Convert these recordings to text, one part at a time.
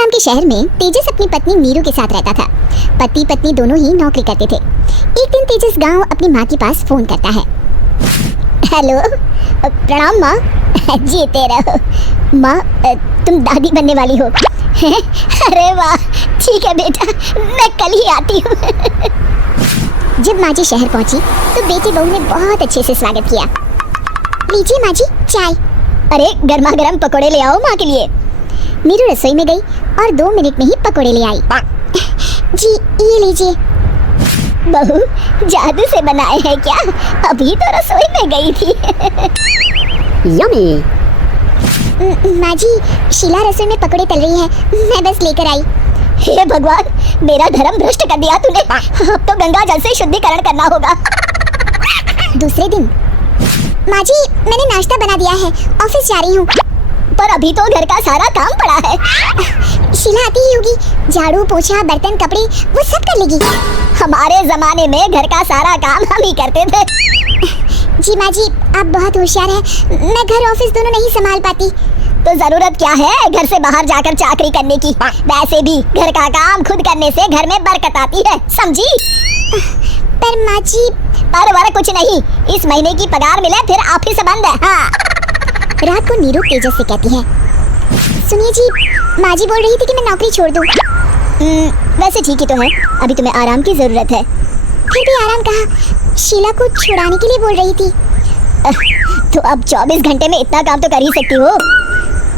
नाम के शहर में तेजस अपनी पत्नी नीरू के साथ रहता था। पति पत्नी दोनों ही नौकरी करते थे। एक दिन तेजस गांव अपनी माँ के पास फोन करता है। हेलो, प्रणाम माँ। जीते रहो माँ, तुम दादी बनने वाली हो। अरे वाह, ठीक है बेटा, मैं कल ही आती हूँ। जब माँ जी शहर पहुंची तो बेटी बहू ने बहुत अच्छे से स्वागत किया। लीजिए माँ जी चाय। अरे गर्मा गर्म पकौड़े ले आओ माँ के लिए। नीरू रसोई में गई और 2 मिनट में ही पकौड़े ले आई। जी ये लीजिए। बहू जादू से बनाए हैं क्या? अभी तो रसोई में गई थी। यम्मी। माँ जी, शीला रसोई में पकौड़े तल रही है, मैं बस लेकर आई। हे भगवान, मेरा धर्म भ्रष्ट कर दिया तूने। अब तो गंगा जल से शुद्धिकरण करना होगा। दूसरे दिन, माँ जी मैंने नाश्ता बना दिया है, ऑफिस जा रही हूँ। पर अभी तो घर का सारा काम पड़ा है। शीला आती ही होगी, झाड़ू पोछा बर्तन कपड़े वो सब कर लेगी। हमारे जमाने में घर का सारा काम हम ही करते थे। जी माँ जी, आप बहुत होशियार हैं, मैं घर ऑफिस दोनों नहीं संभाल पाती। तो जरूरत क्या है घर से बाहर जाकर चाकरी करने की? वैसे भी घर का काम खुद करने से घर में बरकत आती है, समझी? पर माँ जी, पर वर कुछ नहीं, इस महीने की पगार मिले फिर ऑफिस बंद है। हाँ। रात को नीरू तेजस से कहती है, सुनिए जी, माँ जी बोल रही थी कि मैं नौकरी छोड़ दूं। वैसे ठीक ही तो है, अभी तुम्हें आराम की जरूरत है। फिर भी आराम कहाँ, शीला को छुड़ाने के लिए बोल रही थी। तो अब 24 घंटे में इतना काम तो कर ही सकती हो।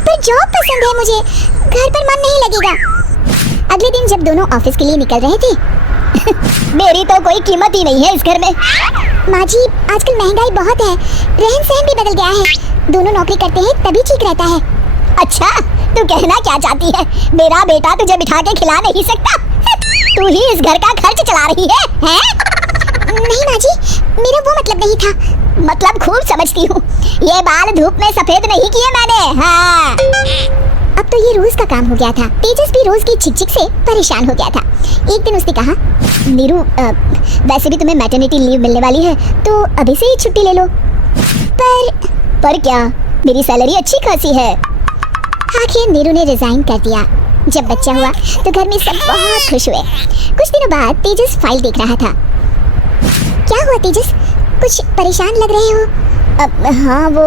पर जॉब पसंद है मुझे, घर पर मन नहीं लगेगा। अगले दिन जब दोनों ऑफिस के लिए निकल रहे थे, मेरी तो कोई कीमत ही नहीं है इस घर में। माँ जी आजकल महंगाई बहुत है, रहन सहन भी बदल गया है, दोनों नौकरी करते हैं तभी ठीक रहता है। अच्छा, तू कहना क्या चाहती है? मेरा बेटा तुझे बिठा के खिला नहीं सकता? तू ही इस घर का खर्च चला रही है, हैं? नहीं माँ जी, मेरा वो मतलब नहीं था। मतलब खूब समझती हूँ, ये बाल धूप में सफेद नहीं किए मैंने। हाँ। अब तो ये रोज का काम हो गया था। तेजस भी रोज की झिक-झिक से परेशान हो गया था। एक दिन उसने कहा, नीरू वैसे भी तुम्हें मैटरनिटी लीव मिलने वाली है, तो अभी से ही छुट्टी ले लो। पर क्या, मेरी सैलरी अच्छी खासी है। आखिर नीरू ने रिजाइन कर दिया। जब बच्चा हुआ तो घर में सब बहुत खुश हुए। कुछ दिनों बाद तेजस फाइल देख रहा था। क्या हुआ तेजस, कुछ परेशान लग रहे हो? हाँ, वो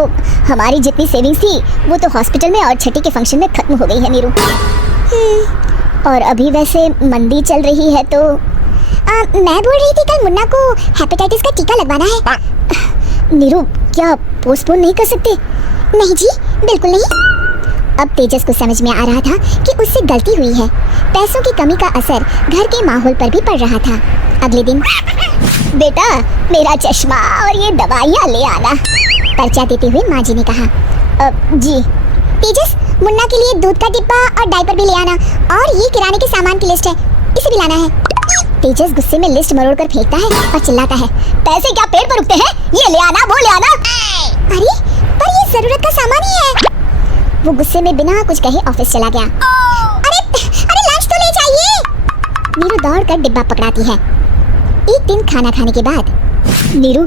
हमारी जितनी सेविंग्स थी वो तो हॉस्पिटल में और छठी के फंक्शन में खत्म हो गई है नीरू। और अभी वैसे मंदी चल रही है तो मैं बोल रही थी कल मुन्ना को हेपेटाइटिस का टीका लगवाना है। नीरू क्या पोस्टपोन नहीं कर सकते? नहीं जी, बिल्कुल नहीं। अब तेजस को समझ में आ रहा था कि उससे गलती हुई है। पैसों की कमी का असर घर के माहौल पर भी पड़ रहा था। अगले दिन, बेटा मेरा चश्मा और ये दवाइयाँ ले आना, पर्चा देते हुए माँ जी ने कहा। जी। तेजस, मुन्ना के लिए दूध का डिब्बा और डायपर भी ले आना, और ये किराने के सामान की लिस्ट है, इसे भी लाना है। तेजस गुस्से में लिस्ट मरोड़ कर फेंकता है और चिल्लाता है, पैसे क्या पेड़ पर उगते हैं? ये ले आना, वो ले आना। अरे पर ये जरूरत का सामान ही है। वो गुस्से में बिना कुछ कहे ऑफिस चला गया। अरे लंच तो ले जाइए। नीरू दौड़ कर डिब्बा पकड़ाती है। एक दिन खाना खाने के बाद, नीरू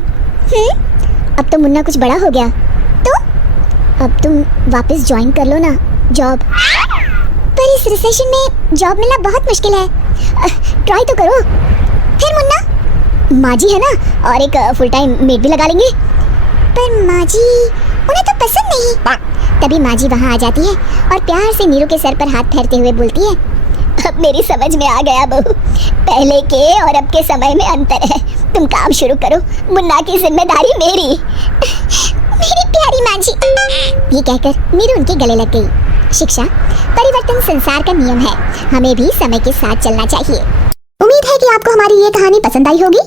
अब तो मुन्ना कुछ बड़ा हो गया, तो अब तुम वापस ज्वाइन कर लो ना जॉब। पर इस रिसेशन में जॉब मिलना बहुत मुश्किल है, ट्राई तो करो। फिर मुन्ना, माँ जी है ना, और एक फुल टाइम मेड भी लगा लेंगे। पर माँ जी, उन्हें तो पसंद नहीं। तभी माँ जी वहाँ आ जाती है और प्यार से नीरू के सर पर हाथ फेरते हुए बोलती है, अब मेरी समझ में आ गया बहू, पहले के और अब के समय में अंतर है। तुम काम शुरू करो, मुन्ना की जिम्मेदारी मेरी। मेरी प्यारी माँ जी। ये कहकर नीरू उनके गले लग गई। शिक्षा, परिवर्तन संसार का नियम है, हमें भी समय के साथ चलना चाहिए। उम्मीद है कि आपको हमारी ये कहानी पसंद आई होगी।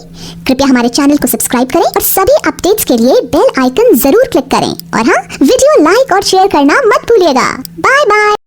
कृपया हमारे चैनल को सब्सक्राइब करें और सभी अपडेट्स के लिए बेल आइकन जरूर क्लिक करें। और हाँ, वीडियो लाइक और शेयर करना मत भूलिएगा। Bye bye.